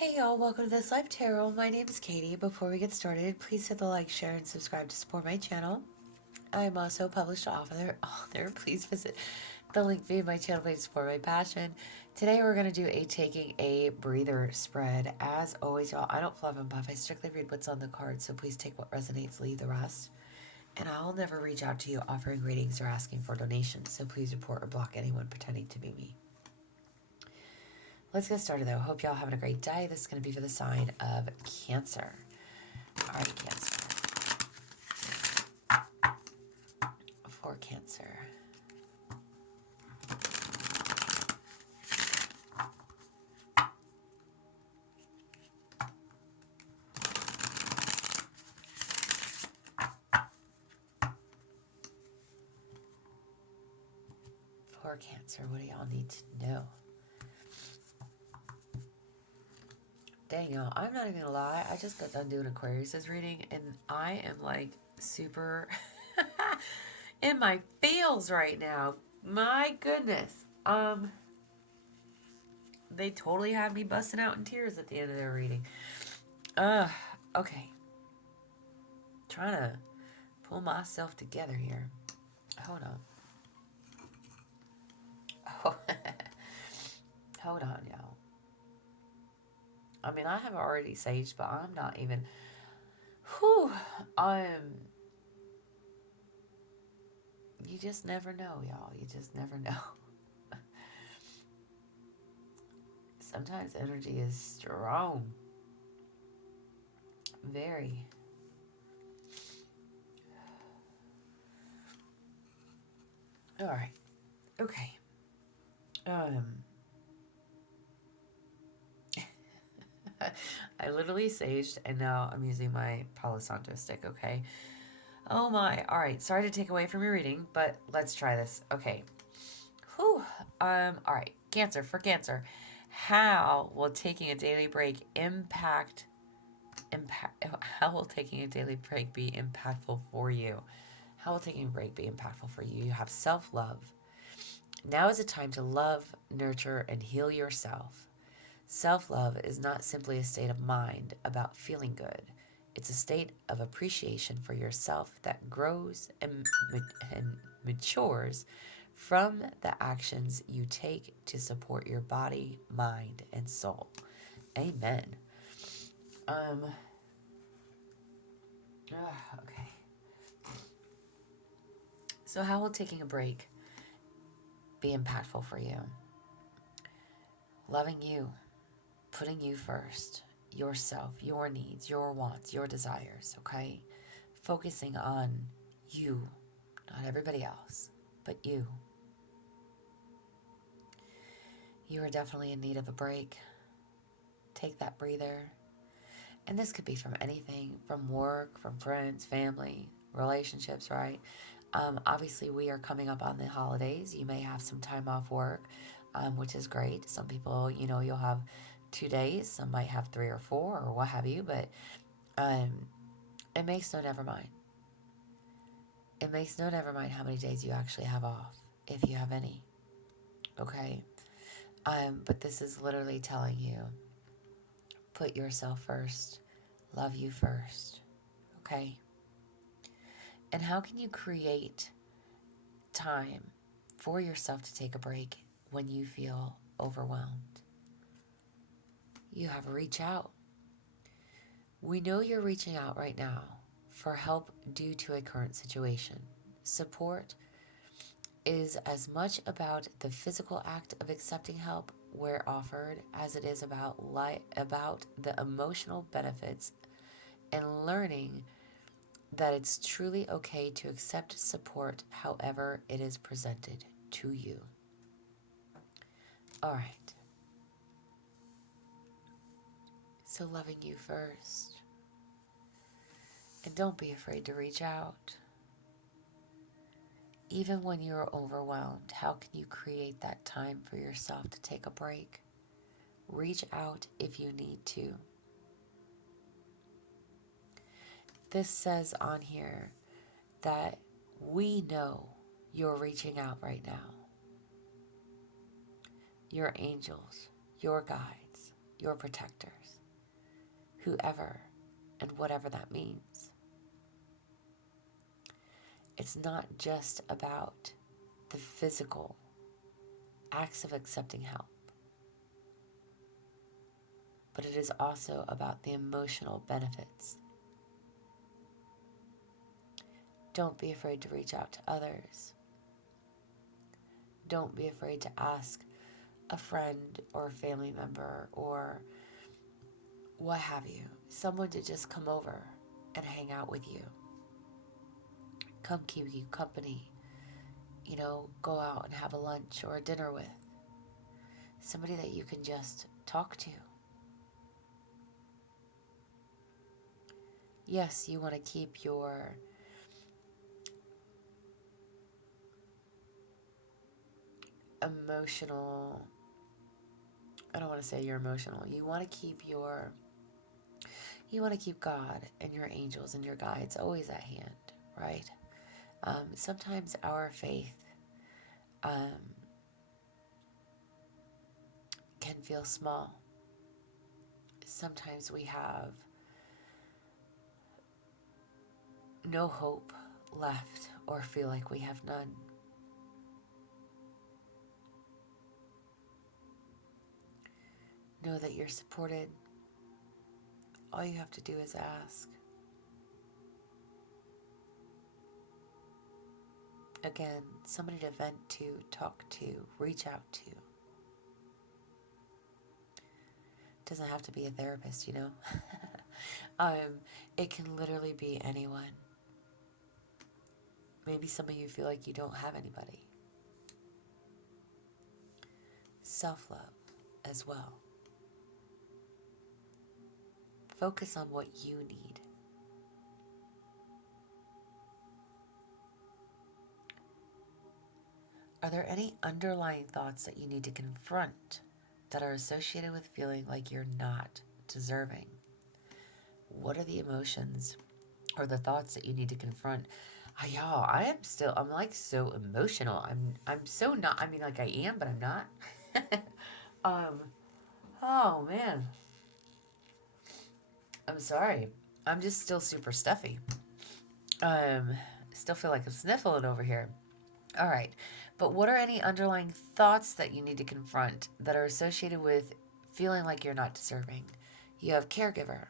Hey y'all, welcome to This Life Tarot. My name is Katie. Before we get started, please hit the like, share, and subscribe to support my channel. I am also a published author. Please visit the link via my channel page to support my passion. Today we're going to do taking a breather spread. As always, y'all, I don't fluff and buff. I strictly read what's on the card, so please take what resonates, leave the rest. And I'll never reach out to you offering readings or asking for donations, so please report or block anyone pretending to be me. Let's get started though. Hope y'all having a great day. This is going to be for the sign of Cancer. All right, Cancer. For Cancer. For Cancer, what do y'all need to know? Dang, y'all, I'm not even gonna lie. I just got done doing Aquarius's reading, and I am like super in my feels right now. My goodness. They totally had me busting out in tears at the end of their reading. Okay. Trying to pull myself together here. Hold on. Oh, hold on, y'all. I mean, I have already saged, but I'm not even. Whew. You just never know, y'all. You just never know. Sometimes energy is strong. Very. All right. Okay. I literally saged and now I'm using my Palo Santo stick, okay? Oh my. All right. Sorry to take away from your reading, but let's try this. Okay. Whew. All right. Cancer. For Cancer. How will taking a daily break how will taking a daily break be impactful for you? How will taking a break be impactful for you? You have self-love. Now is a time to love, nurture, and heal yourself. Self-love is not simply a state of mind about feeling good. It's a state of appreciation for yourself that grows and matures from the actions you take to support your body, mind, and soul. Amen. Okay. So how will taking a break be impactful for you? Loving you, putting you first, yourself, your needs, your wants, your desires, okay? Focusing on you, not everybody else, but you. You are definitely in need of a break. Take that breather. And this could be from anything, from work, from friends, family, relationships, right? Obviously, we are coming up on the holidays. You may have some time off work, which is great. Some people, you'll have 2 days. Some might have 3 or 4 or what have you. But it makes no never mind. It makes no never mind how many days you actually have off, if you have any. Okay? But this is literally telling you, put yourself first. Love you first. Okay? And how can you create time for yourself to take a break when you feel overwhelmed? You have reach out. We know you're reaching out right now for help due to a current situation. Support is as much about the physical act of accepting help where offered as it is about the emotional benefits and learning that it's truly okay to accept support however it is presented to you. All right. So loving you first. And don't be afraid to reach out. Even when you're overwhelmed, how can you create that time for yourself to take a break? Reach out if you need to. This says on here that we know you're reaching out right now. Your angels, your guides, your protectors, whoever and whatever that means. It's not just about the physical acts of accepting help, but it is also about the emotional benefits. Don't be afraid to reach out to others. Don't be afraid to ask a friend or a family member or what have you, someone to just come over and hang out with you. Come keep you company. Go out and have a lunch or a dinner with. Somebody that you can just talk to. Yes, you want to keep your emotional, I don't want to say you're emotional. You want to keep God and your angels and your guides always at hand, right? Sometimes our faith can feel small. Sometimes we have no hope left or feel like we have none. Know that you're supported. All you have to do is ask. Again, somebody to vent to, talk to, reach out to. Doesn't have to be a therapist, It can literally be anyone. Maybe some of you feel like you don't have anybody. Self-love as well. Focus on what you need. Are there any underlying thoughts that you need to confront that are associated with feeling like you're not deserving? What are the emotions or the thoughts that you need to confront? Y'all, I'm like so emotional. I'm so not, like I am, but I'm not. Oh man. I'm sorry. I'm just still super stuffy. Still feel like I'm sniffling over here. All right. But what are any underlying thoughts that you need to confront that are associated with feeling like you're not deserving? You have caregiver.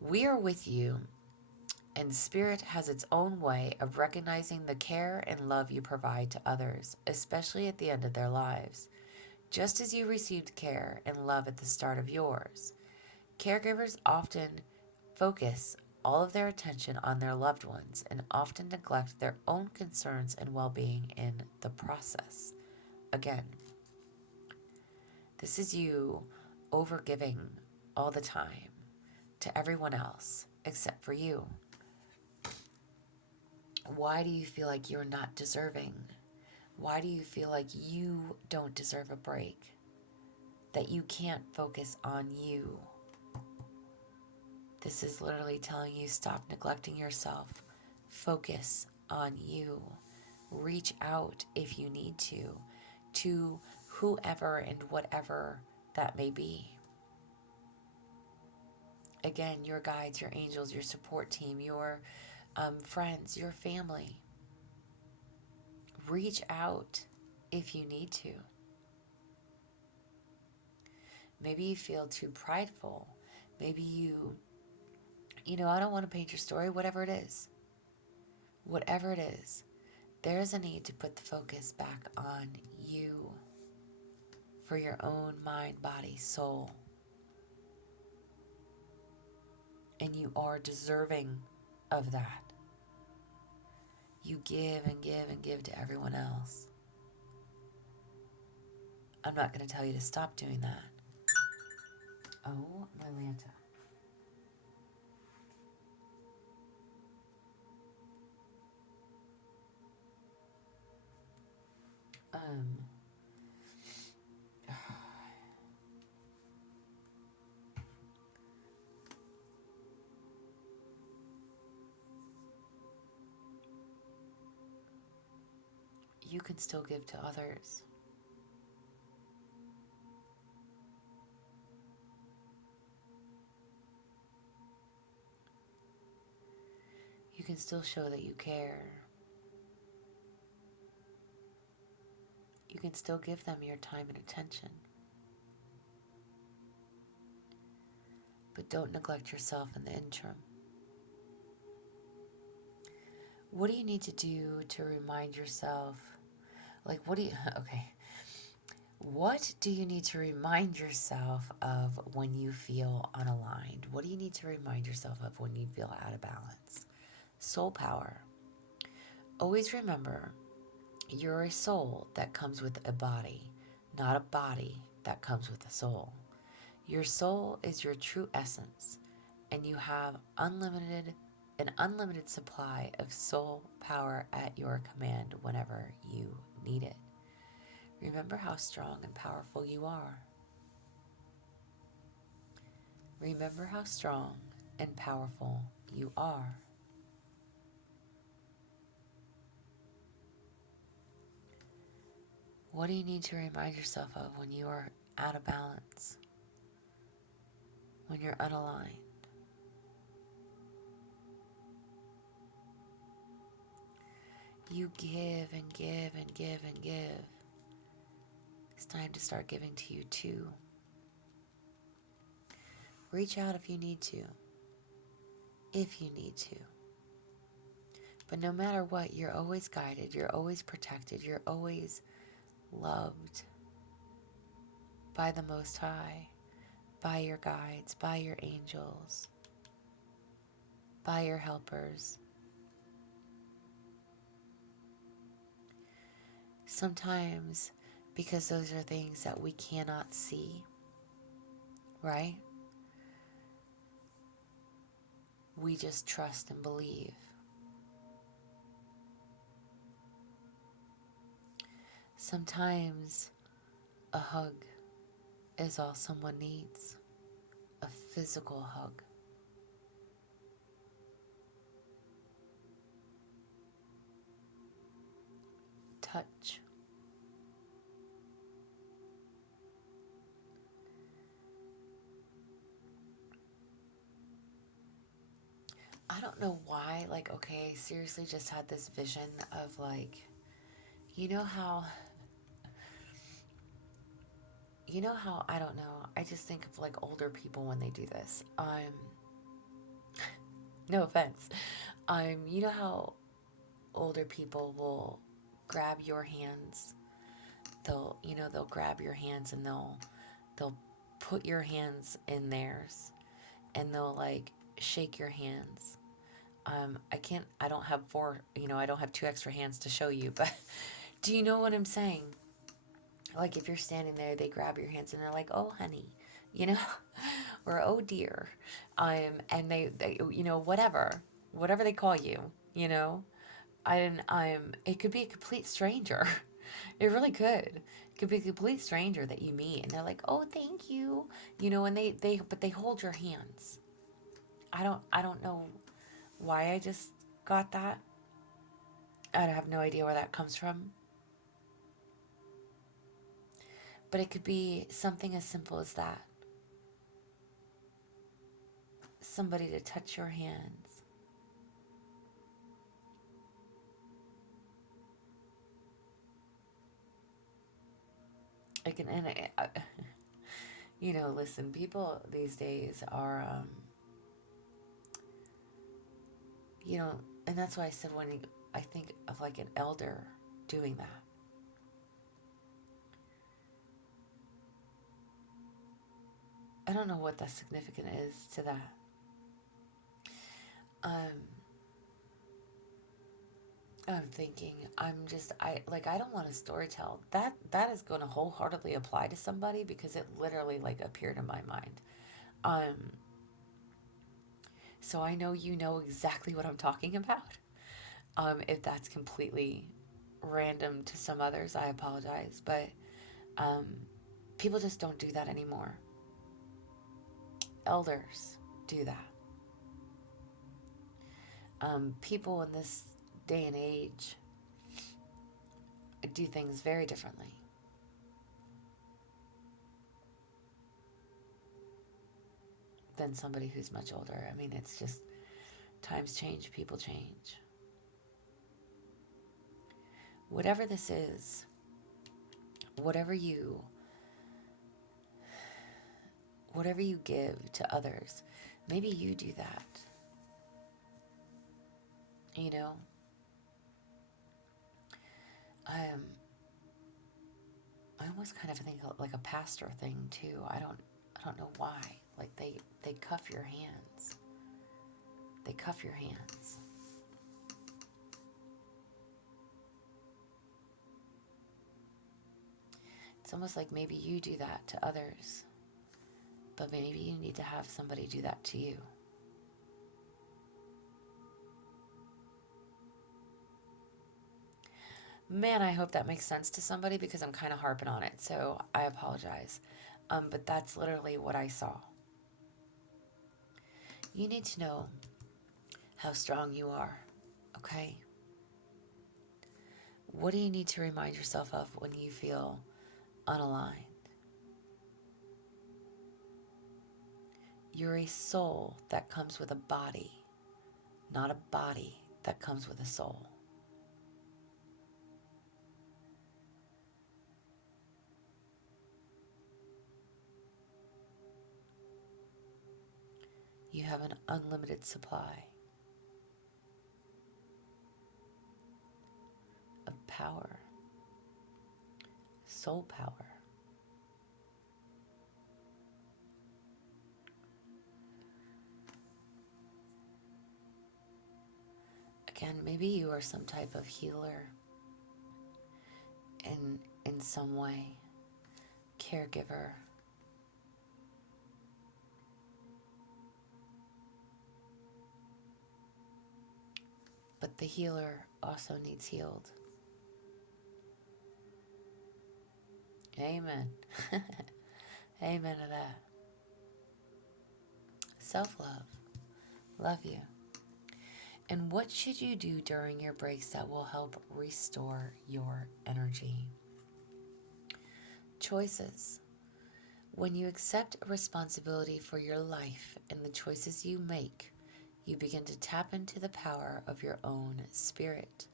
We are with you, and Spirit has its own way of recognizing the care and love you provide to others, especially at the end of their lives. Just as you received care and love at the start of yours, caregivers often focus all of their attention on their loved ones and often neglect their own concerns and well-being in the process. Again, this is you overgiving all the time to everyone else except for you. Why do you feel like you're not deserving? Why do you feel like you don't deserve a break? That you can't focus on you? This is literally telling you stop neglecting yourself. Focus on you. Reach out if you need to whoever and whatever that may be. Again, your guides, your angels, your support team, your friends, your family. Reach out if you need to. Maybe you feel too prideful. Maybe I don't want to paint your story, whatever it is. Whatever it is, there is a need to put the focus back on you for your own mind, body, soul. And you are deserving of that. You give and give and give to everyone else. I'm not going to tell you to stop doing that. Oh, my Lanta. You can still give to others. can still show that you care. You can still give them your time and attention. But don't neglect yourself in the interim. What do you need to do to remind yourself? Okay. What do you need to remind yourself of when you feel unaligned? What do you need to remind yourself of when you feel out of balance? Soul power. Always remember, you're a soul that comes with a body, not a body that comes with a soul. Your soul is your true essence, and you have an unlimited supply of soul power at your command whenever you need it. Remember how strong and powerful you are. Remember how strong and powerful you are. What do you need to remind yourself of when you are out of balance? When you're unaligned? You give and give and give and give. It's time to start giving to you too. Reach out if you need to. If you need to. But no matter what, you're always guided, you're always protected, you're always loved by the Most High, by your guides, by your angels, by your helpers. Sometimes, because those are things that we cannot see, right? We just trust and believe. Sometimes a hug is all someone needs, a physical hug. Touch. I don't know why, I seriously just had this vision of you know how, I don't know, I just think of older people when they do this. No offense. You know how older people will grab your hands? They'll grab your hands and they'll put your hands in theirs and they'll shake your hands. I don't have I don't have two extra hands to show you, but do you know what I'm saying? If you're standing there, they grab your hands and they're like, oh, honey, or oh, dear. And they whatever they call you, it could be a complete stranger. It really could. It could be a complete stranger that you meet and they're like, oh, thank you. And but they hold your hands. I don't know why I just got that. I have no idea where that comes from. But it could be something as simple as that. Somebody to touch your hands. Listen, people these days are, and that's why I said when I think of an elder doing that. I don't know what the significance is to that. I'm thinking, I don't want to storytell. That is going to wholeheartedly apply to somebody because it literally appeared in my mind. So I know you know exactly what I'm talking about. If that's completely random to some others, I apologize, but people just don't do that anymore. Elders do that. People in this day and age do things very differently. Than somebody who's much older. I mean, it's just times change, people change. Whatever this is, whatever you give to others, maybe you do that. You know, I almost kind of think like a pastor thing too. I don't know why. Like they cuff your hands. They cuff your hands. It's almost like maybe you do that to others, but maybe you need to have somebody do that to you. Man, I hope that makes sense to somebody because I'm kind of harping on it, so I apologize. But that's literally what I saw. You need to know how strong you are, okay? What do you need to remind yourself of when you feel unaligned? You're a soul that comes with a body, not a body that comes with a soul. You have an unlimited supply of power, soul power. Again, maybe you are some type of healer in some way, caregiver. But the healer also needs healed. Amen. Amen to that. Self-love. Love you. And what should you do during your breaks that will help restore your energy? Choices. When you accept responsibility for your life and the choices you make, you begin to tap into the power of your own spirit.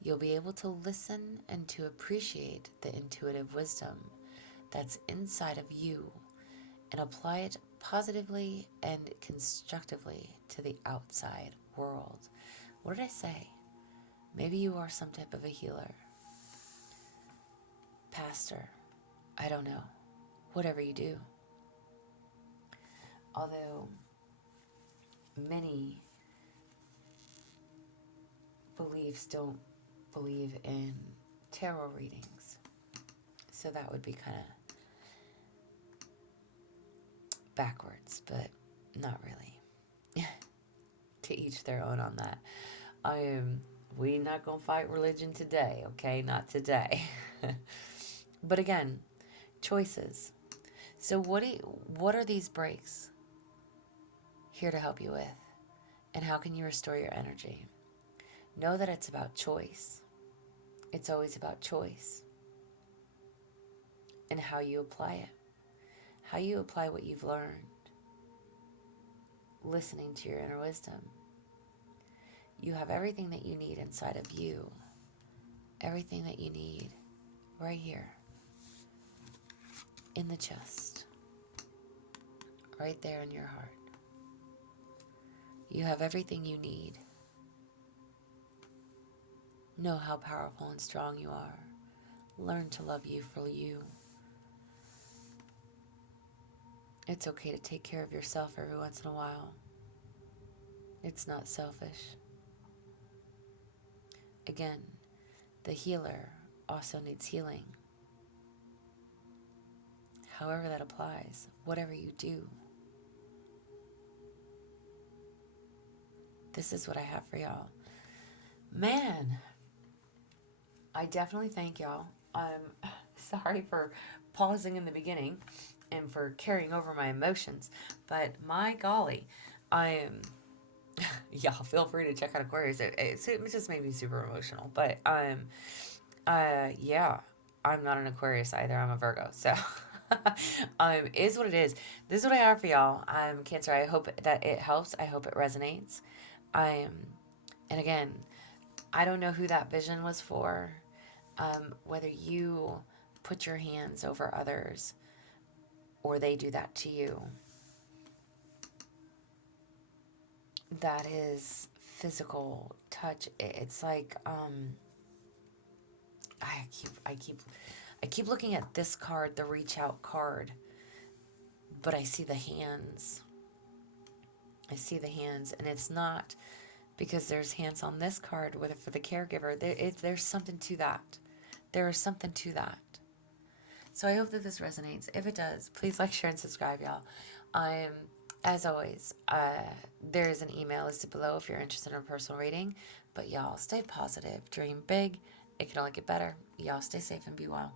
You'll be able to listen and to appreciate the intuitive wisdom that's inside of you and apply it positively and constructively to the outside world. What did I say? Maybe you are some type of a healer, pastor, I don't know, whatever you do. Although many beliefs don't believe in tarot readings, so that would be kind of backwards, but not really. To each their own on that. We not gonna fight religion today, okay? Not today. But again, choices. So what are these breaks here to help you with? And how can you restore your energy? Know that it's about choice. It's always about choice. And how you apply it. How you apply what you've learned. Listening to your inner wisdom. You have everything that you need inside of you. Everything that you need right here. In the chest. Right there in your heart. You have everything you need. Know how powerful and strong you are. Learn to love you for you. It's okay to take care of yourself every once in a while. It's not selfish. Again, the healer also needs healing. However that applies, whatever you do. This is what I have for y'all. Man, I definitely thank y'all. I'm sorry for pausing in the beginning and for carrying over my emotions, but my golly, y'all feel free to check out Aquarius. It just made me super emotional, but yeah, I'm not an Aquarius either. I'm a Virgo, so is what it is. This is what I have for y'all. Cancer. I hope that it helps. I hope it resonates. And again, I don't know who that vision was for. Whether you put your hands over others or they do that to you, that is physical touch. It's like I keep looking at this card, the reach out card, but I see the hands. I see the hands, and it's not because there's hands on this card with for the caregiver. There's something to that. There is something to that. So I hope that this resonates. If it does, please like, share, and subscribe, y'all. As always, there is an email listed below if you're interested in a personal reading. But y'all, stay positive, dream big. It can only get better. Y'all stay safe and be well.